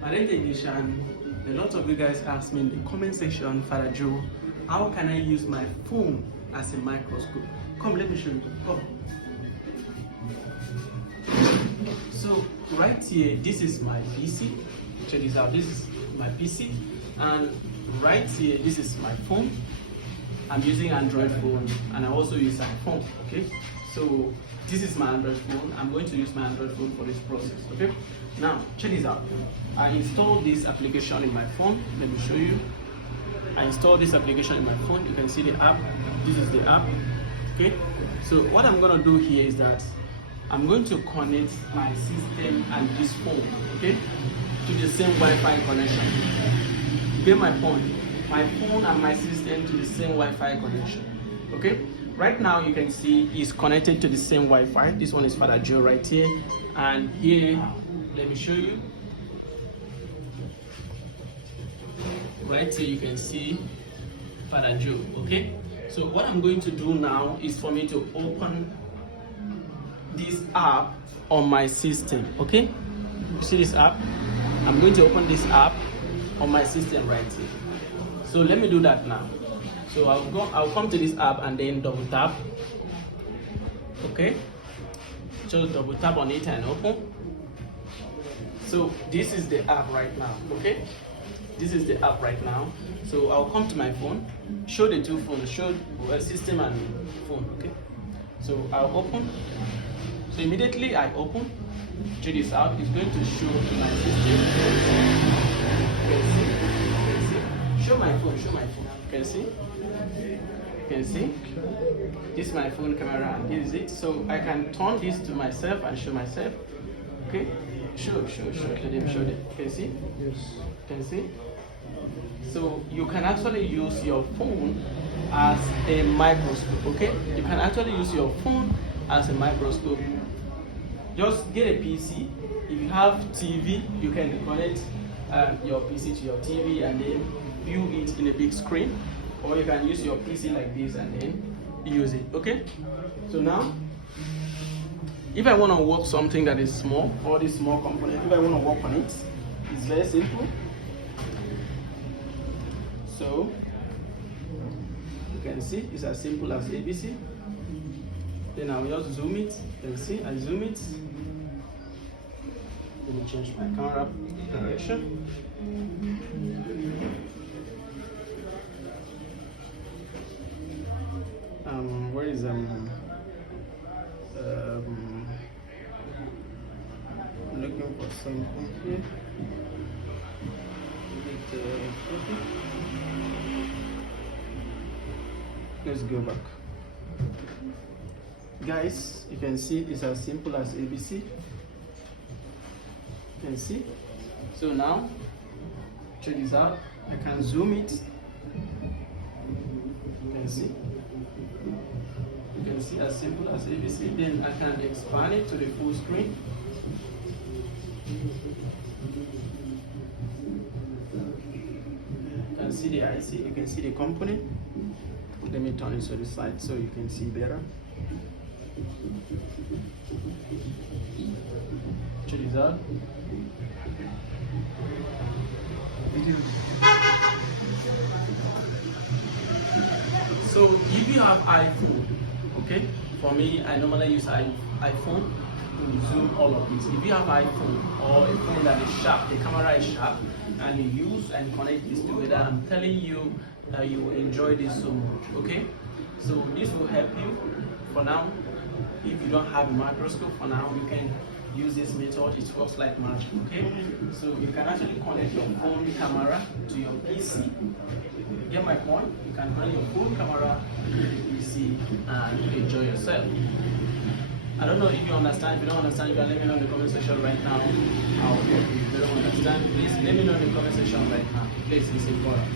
My name is Edition. A lot of you guys ask me in the comment section, Father Joe, how can I use my phone as a microscope? Come, let me show you. Come. So right here, this is my PC. Check this out. This is my PC, and right here, this is my phone. I'm using Android phone, and I also use iPhone. Okay. So this is my Android phone. I'm going to use my Android phone for this process. Okay. Now check this out. I installed this application in my phone. Let me show you. I installed this application in my phone. You can see the app. This is the app. Okay. So what I'm gonna do here is that I'm going to connect my system and this phone, okay, to the same Wi-Fi connection. Get my point? My phone and my system to the same Wi-Fi connection. Okay. Right now you can see it's connected to the same Wi-Fi. This one is Father Joe right here, and here, let me show you. Right here you can see Father Joe. Okay. So what I'm going to do now is for me to open this app on my system. Okay. You see this app? I'm going to open this app on my system right here. So let me do that now. So I'll come to this app and then double tap. Okay. Just double tap on it and open. So this is the app right now. Okay. This is the app right now. So I'll come to my phone, show the two phones, show system and phone. Okay. So I'll open. So immediately I open. Check this out. It's going to show my system. You can see. You can see. Show my phone. Show my phone. You can see. You can see. This is my phone camera and this is it. So I can turn this to myself and show myself. Okay. Show them. Show them. You can see. Yes. You can see. So you can actually use your phone as a microscope. Okay. You can actually use your phone as a microscope. Just get a PC. If you have TV, you can connect your PC to your TV and then view it in a big screen, or you can use your PC like this and then use it. Okay. So now, if I want to work something that is small, all these small components, if I want to work on it, it's very simple. So you can see it's as simple as ABC. Then I'll just zoom it. You can see I zoom it. Let me change my camera direction. Where is I'm looking for something here. Let's go back. Guys, you can see it's as simple as ABC. You can see. So now, check this out. I can zoom it. You can see. You can see as simple as ABC. Then I can expand it to the full screen. You can see the IC. You can see the component. Let me turn it to the side so you can see better. Check this out. So if you have iPhone, okay, for me I normally use iPhone to zoom all of this. If you have iPhone or a phone that is sharp, the camera is sharp, and you use and connect this together, I'm telling you that you will enjoy this so much. Okay, so this will help you. For now, if you don't have a microscope, for now you can use this method. It works like magic. Okay, so you can actually connect your phone camera to your PC. Get my point? You can connect your phone camera to your PC and enjoy yourself. I don't know if you understand. If you don't understand, you can let me know in the comment section right now. I'll help you. If you don't understand, please let me know in the comment section right now. Please, it's important.